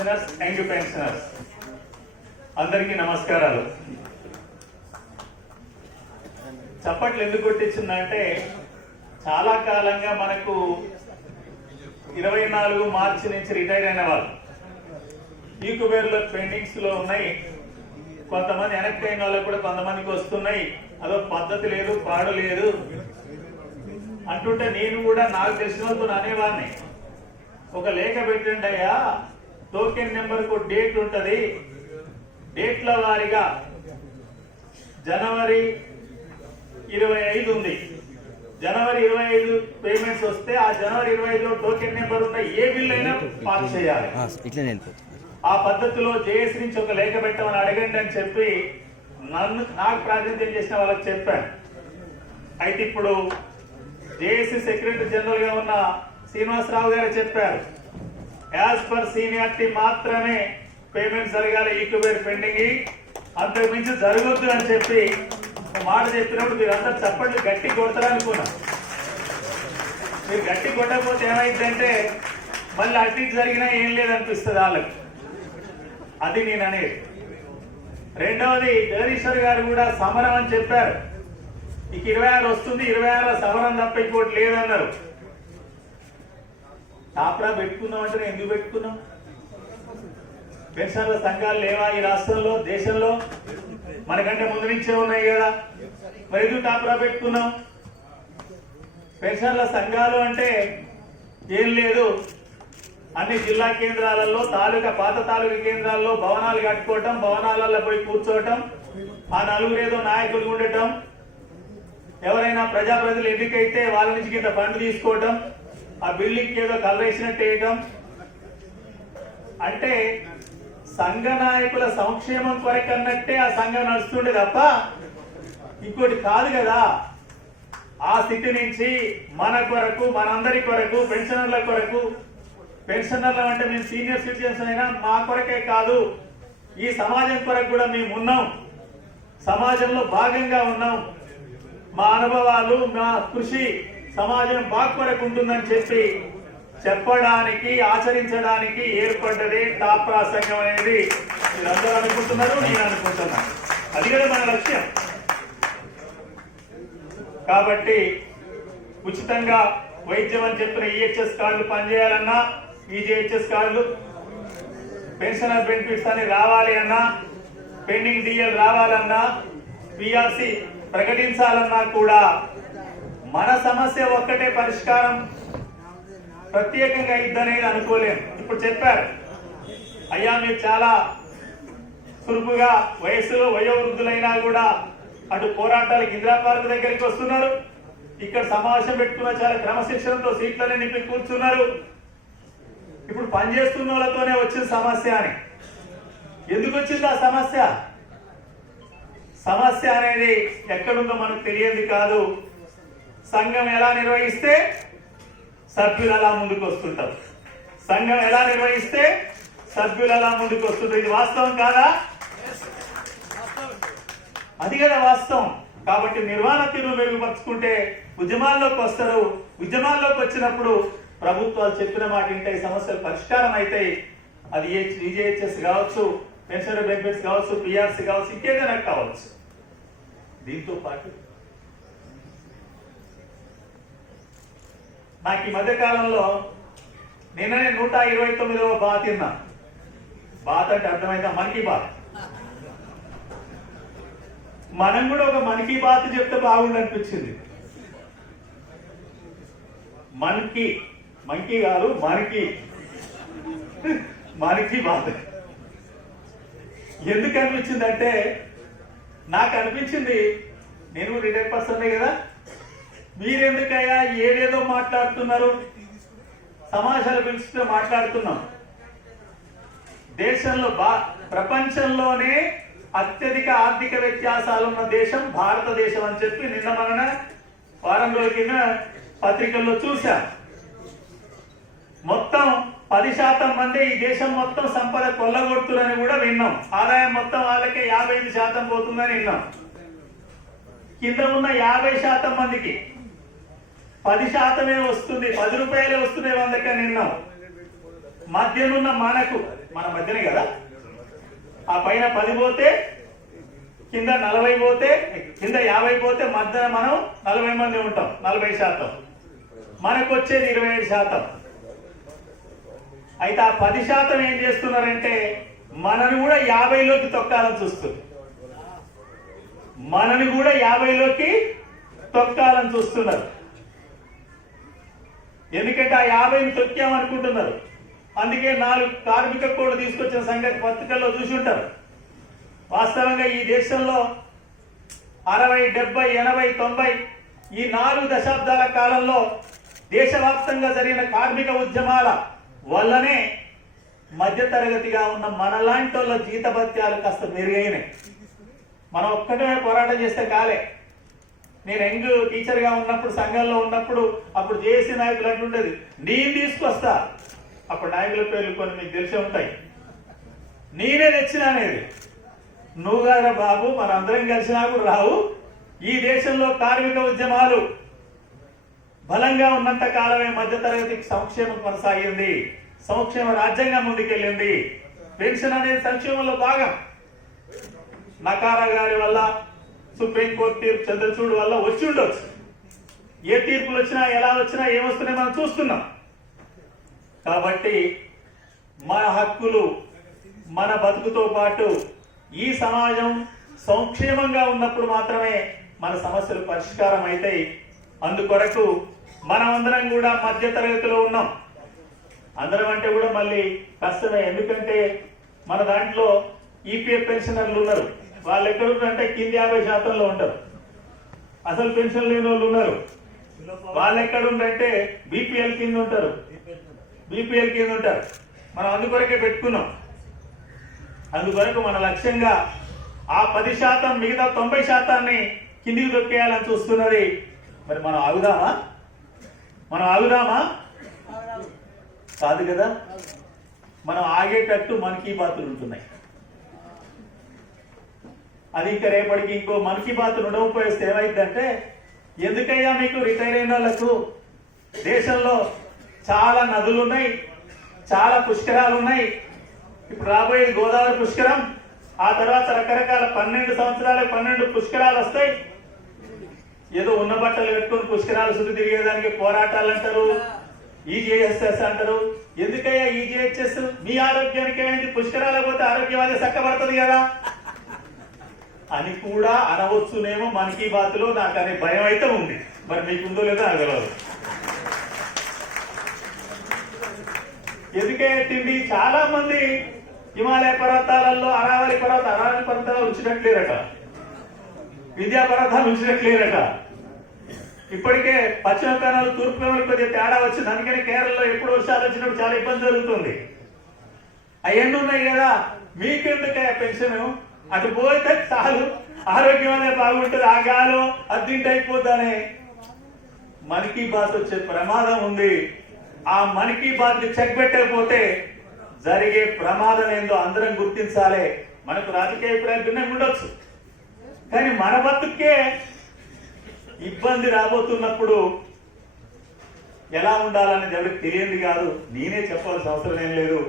Pensioners, young pensioners అందరికీ నమస్కారాలు. చప్పట్లు ఎందుకు కొట్టించిందంటే చాలా కాలంగా మనకు 24 మార్చి నుంచి రిటైర్ అయిన వాళ్ళు ఈ కుబేర్లో పెండింగ్స్ లో ఉన్నాయి. కొంతమంది వెనక్కి అయిన వాళ్ళకు కూడా కొంతమందికి వస్తున్నాయి. అదో పద్ధతి లేదు, పాడు లేదు అంటుంటే నేను కూడా నాకు తెలిసినంత అనేవాడిని, ఒక లేఖ పెట్టండి అయ్యా, టోకెన్ నెంబర్ కు డేట్ ఉంటది, డేట్ల వారీగా జనవరి 25 ఉంది. జనవరి 25 పేమెంట్స్ వస్తే ఆ జనవరి 25 టోకెన్ నెంబర్ ఉన్న ఏ బిల్ అయినా పాస్ చేయాలి. ఆ పద్ధతిలో జేఏసీ నుంచి ఒక లేఖ పెట్టమని అడగండి అని చెప్పి నాకు ప్రాతినిధ్యం చేసిన వాళ్ళకి చెప్పాను. అయితే ఇప్పుడు జేఏసీ సెక్రటరీ జనరల్ గా ఉన్న శ్రీనివాసరావు గారు చెప్పారు, యాజ్ పర్ సీనియారిటీ మాత్రమే పేమెంట్ జరగాలి, ఈ కుబేర్ పెండింగ్ అంతకు మించి జరగొద్దు అని చెప్పి మాట చెప్పినప్పుడు మీరందరూ చప్పట్లు గట్టి కొడతారనుకున్నా. మీరు గట్టి కొట్టకపోతే ఏమైందంటే మళ్ళీ అటు జరిగినా ఏం లేదనిపిస్తుంది వాళ్ళకి. అది నేను అనేది. రెండవది, జగదీశ్వర్ గారు కూడా సమరం అని చెప్పారు. ఇక 26 వస్తుంది, 26 సమరం తప్ప ఇంకోటి లేదన్నారు. టాప్రా పెట్టుకున్నాం అంటే ఎందుకు పెట్టుకున్నాం? పెన్షన్ల సంఘాలు లేవా ఈ రాష్ట్రంలో, దేశంలో? మనకంటే ముందు నుంచే ఉన్నాయి కదా, మరి ఎందుకు టాప్రా పెట్టుకున్నాం? పెన్షన్ల సంఘాలు అంటే ఏం లేదు, అన్ని జిల్లా కేంద్రాలలో పాత తాలూకా కేంద్రాల్లో భవనాలు కట్టుకోవటం, భవనాలలో పోయి కూర్చోవటం, ఆ నలుగురేదో నాయకులు ఉండటం, ఎవరైనా ప్రజాప్రతినిధులు ఎన్నికైతే వాళ్ళ నుంచి కింద ఫండ్ తీసుకోవటం, ఆ బిల్డింగ్ ఏదో కలరేసినట్టు వేయటం. అంటే సంఘ నాయకుల సంక్షేమం కొరకన్నట్టే ఆ సంఘం నడుస్తుండే తప్ప ఇంకోటి కాదు కదా. ఆ స్థితి నుంచి మన కొరకు, మనందరి కొరకు, పెన్షనర్ల కొరకు, పెన్షనర్లు అంటే మేము సీనియర్ సిటిజన్స్ అయినా మా కొరకే కాదు, ఈ సమాజం కొరకు కూడా మేము ఉన్నాం, సమాజంలో భాగంగా ఉన్నాం, మా అనుభవాలు, మా కృషి సమాజం బాగు కొరకు ఉంటుందని చెప్పి చెప్పడానికి, ఆచరించడానికి ఏర్పడ్డదే టాప్రా సంఘం అనేది మీరందరూ అనుకుంటున్నారు, నేను అనుకుంటున్నాను. అది కూడా మన లక్ష్యం. కాబట్టి ఉచితంగా వైద్యం అని చెప్పిన ఈహెచ్ఎస్ కార్డులు పనిచేయాలన్నా, ఈజీహెచ్ఎస్ కార్డులు, పెన్షనర్ బెనిఫిట్స్ అని రావాలి అన్నా, పెండింగ్ డిఎల్ రావాలన్నా, పిఆర్సి ప్రకటించాలన్నా కూడా మన సమస్య ఒక్కటే పరిష్కారం ప్రత్యేకంగా ఇద్దనేది అనుకోలేము. ఇప్పుడు చెప్పారు, అయ్యా మీరు చాలా చురుకుగా వయసులో వయోవృద్ధులైనా కూడా అటు పోరాటాలకు ఇందిరా పార్క్ దగ్గరికి వస్తున్నారు, ఇక్కడ సమావేశం పెట్టుకున్న చాలా క్రమశిక్షణతో సీట్లనే నింపి కూర్చున్నారు. ఇప్పుడు పనిచేస్తున్న వాళ్ళతోనే వచ్చిన సమస్య అని. ఎందుకు వచ్చింది ఆ సమస్య? సమస్య అనేది ఎక్కడుందో మనకు తెలియదు కాదు. సంఘం ఎలా నిర్వహిస్తే సభ్యులు అలా ముందుకు వస్తుంటారు, సంఘం ఎలా నిర్వహిస్తే సభ్యులు అలా ముందుకు వస్తుంటారు. ఇది వాస్తవం కాదా? అది కదా వాస్తవం. కాబట్టి నిర్వహణ తీరు మెరుగుపరుచుకుంటే ఉద్యమాల్లోకి వస్తారు. ఉద్యమాల్లోకి వచ్చినప్పుడు ప్రభుత్వాలు చెప్పిన మాట వింటే సమస్యలు పరిష్కారం అవుతాయి. అది ఈజీహెచ్ఎస్ కావచ్చు, పెన్షనర్ బెనిఫిట్స్ కావచ్చు, పిఆర్సీ కావచ్చు, ఇంకేదైనా కావచ్చు. దీంతో పాటు నాకు ఈ మధ్య కాలంలో నిన్ననే 129వ బాత్ తిన్నా. బాత్ అంటే అర్థమైందా? మన్ కీ బాత్. మనం కూడా ఒక మన్ కీ బాత్ చెప్తే బాగుండనిపించింది. మంకీ కాదు, మనకి బాత్. ఎందుకు అనిపించిందంటే, నాకు అనిపించింది, నేను రిటైర్డ్ పర్సన్ కదా, మీరెందుకయ్యా ఏదేదో మాట్లాడుతున్నారు, సమావేశాలు పిలిచితే మాట్లాడుతున్నాం. దేశంలో ప్రపంచంలోనే అత్యధిక ఆర్థిక వ్యత్యాసాలున్న దేశం భారతదేశం అని చెప్పి నిన్న మన వారం రోజుల కింద పత్రికల్లో చూశాం. మొత్తం 10% మంది ఈ దేశం మొత్తం సంపద కొల్లగొడుతురని కూడా విన్నాం. ఆదాయం మొత్తం వాళ్ళకే 55% పోతుందని విన్నాం. కింద ఉన్న 50% మందికి 10% వస్తుంది, 10 రూపాయలే వస్తున్నాయి వాళ్ళకి నిన్నాం. మధ్యనున్న మనకు మన మధ్యనే కదా. ఆ పైన 10 పోతే కింద 40 పోతే కింద 50 పోతే మధ్యన మనం 40 మంది ఉంటాం, 40%. మనకు వచ్చేది 27%. అయితే ఆ 10% ఏం చేస్తున్నారంటే మనని కూడా 50లోకి తొక్కాలని చూస్తుంది. మనని కూడా 50లోకి తొక్కాలని చూస్తున్నారు. ఎందుకంటే ఆ 50ని తొక్కామనుకుంటున్నారు. అందుకే 4 కార్మిక కోడ్లు తీసుకొచ్చిన సంగతి పత్రికల్లో చూసి ఉంటారు. వాస్తవంగా ఈ దేశంలో 60, 70, 80, 90 ఈ 4 దశాబ్దాల కాలంలో దేశవ్యాప్తంగా జరిగిన కార్మిక ఉద్యమాల వల్లనే మధ్యతరగతిగా ఉన్న మనలాంటి వాళ్ళ జీతభత్యాలు కాస్త మెరుగైనాయి. మనం ఒక్కటే పోరాటం చేస్తే కాలే. నేను యంగ్ టీచర్గా ఉన్నప్పుడు, సంఘంలో ఉన్నప్పుడు, అప్పుడు జేఏసీ నాయకులు అంటుండేది, నేను తీసుకొస్తా. అప్పుడు నాయకుల పేర్లు కొన్ని మీకు తెలిసే ఉంటాయి. నేనే తెచ్చినానేది. నువ్వు గారా బాబు, మనందరం కలిసినా కూడా రావు. ఈ దేశంలో కార్మిక ఉద్యమాలు బలంగా ఉన్నంత కాలమే మధ్యతరగతికి సంక్షేమం కొనసాగింది, సంక్షేమ రాజ్యాంగం ముందుకెళ్ళింది. పెన్షన్ అనేది సంక్షేమంలో భాగం. నకారా గారి వల్ల, సుప్రీంకోర్టు తీర్పు, చంద్రచూడ్ వల్ల వచ్చి ఉండొచ్చు. ఏ తీర్పులు వచ్చినా, ఎలా వచ్చినా, ఏమొస్తున్నాయి మనం చూస్తున్నాం. కాబట్టి మన హక్కులు, మన బతుకుతో పాటు ఈ సమాజం సంక్షేమంగా ఉన్నప్పుడు మాత్రమే మన సమస్యలు పరిష్కారం అవుతాయి. అందుకొరకు మనమందరం కూడా మధ్య తరగతిలో ఉన్నాం. అందరం అంటే కూడా మళ్ళీ కష్టమే. ఎందుకంటే మన దాంట్లో ఈపీఎఫ్ పెన్షనర్లు ఉన్నారు. వాళ్ళు ఎక్కడున్నారంటే కింది 50%లో ఉంటారు. అసలు పెన్షన్ లేని వాళ్ళు ఉన్నారు. వాళ్ళు ఎక్కడుంటారంటే బీపీఎల్ కింద ఉంటారు, బీపీఎల్ కింద ఉంటారు. మనం అందుకొరకే పెట్టుకున్నాం. అందుకొరకు మన లక్ష్యంగా ఆ 10%, మిగతా 90%ని కిందికి దొక్కేయాలని చూస్తున్నది. మరి మనం ఆగుదామా? మనం ఆగుదామా? కాదు కదా. మనం ఆగేటట్టు మనకి బాతులు ఉంటున్నాయి. అది ఇంకా రేపటికి ఇంకో మనకి బాతులు ఉండకపోయేస్తే ఏమైందంటే, ఎందుకయ్యా మీకు రిటైర్ అయిన వాళ్ళకు దేశంలో చాలా నదులు ఉన్నాయి, చాలా పుష్కరాలు ఉన్నాయి. ఇప్పుడు రాబోయేది గోదావరి పుష్కరం. ఆ తర్వాత రకరకాల 12 సంవత్సరాలకు 12 పుష్కరాలు వస్తాయి. ఏదో ఉన్న బట్టలు పెట్టుకుని పుష్కరాలు శుద్ధి తిరిగేదానికి పోరాటాలు అంటారు, ఈజీహెచ్ఎస్ అంటారు. ఎందుకయ్యా ఈజీహెచ్ఎస్? మీ ఆరోగ్యానికి ఏమైంది? పుష్కరాలకు పోతే ఆరోగ్యం అదే చక్కబడుతుంది కదా అని కూడా అనవచ్చునేమో మనకి బాతులో. నాకు అనే భయం అయితే ఉంది. మరి మీకుందో లేదో నాకు తెలియదు. ఎందుకయ్యా తిండి? చాలా మంది హిమాలయ పర్వతాలలో, అరావళి పర్వతాలు ఉంచినట్లేరట, విద్యా పర్వతాలు ఉంచినట్లేరట. ఇప్పటికే పశ్చిమ కనాలు, తూర్పు కనాలు కొద్దిగా తేడా వచ్చింది. అందుకని కేరళలో ఎప్పుడు వర్షాలు వచ్చినప్పుడు చాలా ఇబ్బంది జరుగుతుంది. అవన్నీ ఉన్నాయి కదా. మీకెందుకయ్యా పెన్షన్? అటు పోతే చాలు, ఆరోగ్యం అనేది బాగుంటుంది, ఆ గాలో అద్దింటి అయిపోతానే. మనకి బాత్ వచ్చే ప్రమాదం ఉంది. ఆ మనకి బాత్ చెక్ పెట్టకపోతే జరిగే ప్రమాదం ఏందో అందరం గుర్తించాలి. మనకు రాజకీయ అభిప్రాయం భిన్నంగా ఉండొచ్చు, కానీ మన బతుకే ఇబ్బంది రాబోతున్నప్పుడు ఎలా ఉండాలనేది ఎవరికి తెలియదు కాదు. నేనే చెప్పాల్సిన అవసరం ఏం లేదు.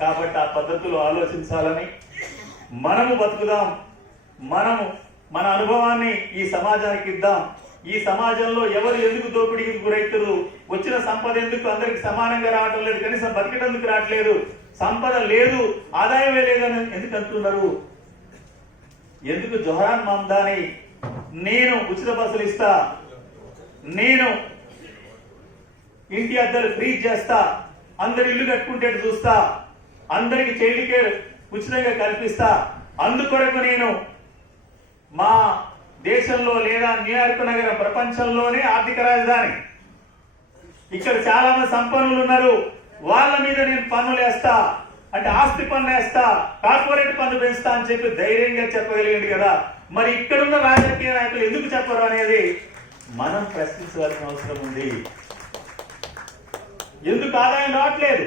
కాబట్టి ఆ పద్ధతులు ఆలోచించాలని, మనము బతుకుదాం, మనము మన అనుభవాన్ని ఈ సమాజానికి ఇద్దాం. ఈ సమాజంలో ఎవరు ఎందుకు దోపిడీకి గురవుతారు? వచ్చిన సంపద ఎందుకు అందరికి సమానంగా రావటం లేదు? కనీసం బతికేందుకు రావట్లేదు. సంపద లేదు, ఆదాయమే లేదని ఎందుకు అంటున్నారు? ఎందుకు జోహరాన్ మమ్దాని నేను ఉచిత బస్సులు ఇస్తా, నేను ఇంటి అద్దెలు ఫ్రీ చేస్తా, అందరు ఇల్లు కట్టుకుంటే చూస్తా, అందరికి చైల్డ్ కేర్ ఉచితంగా కల్పిస్తా, అందుకొరకు నేను మా దేశంలో లేదా న్యూయార్క్ నగరం ప్రపంచంలోనే ఆర్థిక రాజధాని, ఇక్కడ చాలా మంది సంపన్నులు ఉన్నారు, వాళ్ళ మీద నేను పన్నులు వేస్తా అంటే ఆస్తి పన్ను వేస్తా, కార్పొరేట్ పన్ను పెంచుతా అని చెప్పి ధైర్యంగా చెప్పగలిగింది కదా. మరి ఇక్కడున్న రాజకీయ నాయకులు ఎందుకు చెప్పరు అనేది మనం ప్రశ్నించవలసిన అవసరం ఉంది. ఎందుకు ఆదాయం రావట్లేదు?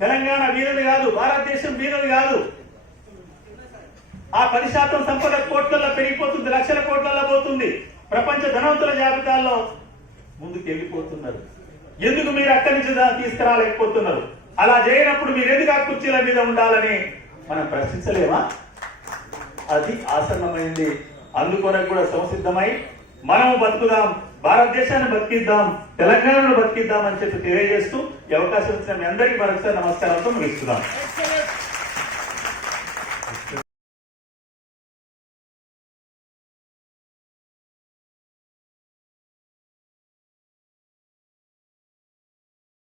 తెలంగాణ బీదది కాదు, భారతదేశం బీదది కాదు. ఆ 10% సంపద కోట్లలో పెరిగిపోతుంది, లక్షల కోట్లలో పోతుంది. ప్రపంచ ధనవంతుల జాబితాల్లో ముందుకు వెళ్ళిపోతున్నారు. ఎందుకు మీరు అక్కడి నుంచి తీసుకురాలేకపోతున్నారు? అలా చేయనప్పుడు మీరు ఎందుకు ఆ కుర్చీల మీద ఉండాలని మనం ప్రశ్నించలేమా? అది ఆసన్నమైంది. అందుకొరకు కూడా సంసిద్ధమై మనము బతుకుదాం, భారతదేశాన్ని బతికిద్దాం, తెలంగాణను బతికిద్దాం అని చెప్పి తెలియజేస్తూ ఈ అవకాశం ఇచ్చిన మీ అందరికీ మరొకసారి నమస్కారాలతో ముగిస్తున్నాం.